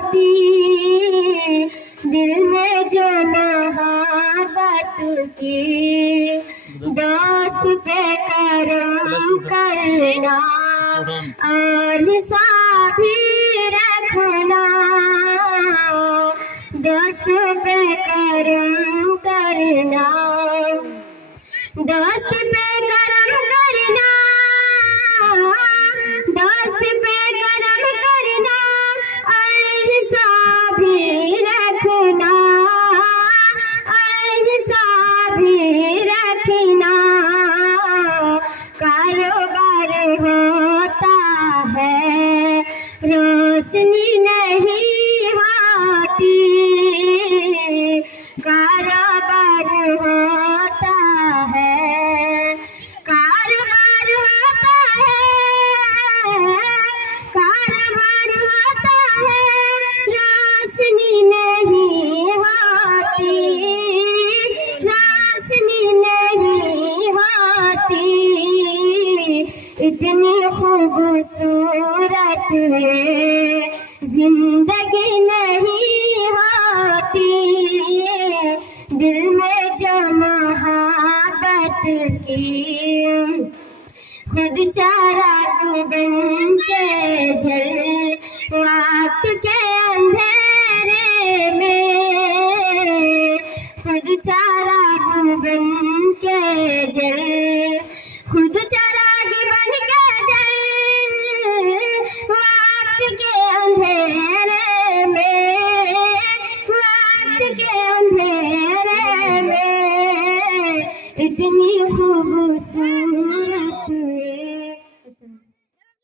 होती, दिल में जो मोहब्बत की, दोस्त पे करम करना और हिसाबी रखना, दोस्त पे करम करना, दोस्त पे करम करना, दोस्त पे करम करना और हिसाबी रखना, और हिसाबी रखना। कारोबार होता है रोशनी नहीं होती, कारोबार होता है, कारोबार होता है, कारोबार होता है, रोशनी नहीं होती, रोशनी नहीं होती। इतनी खूबसूरत है जिंदगी नहीं होती, दिल में जो मोहब्बत की, खुद चाराग बन के जल वक्त के अंधेरे में, खुद चाराग बन के जल, खुद चाराग बन के जल वक्त के अंधेरे में, वक्त के अंधेरे में। इतनी खूबसूरत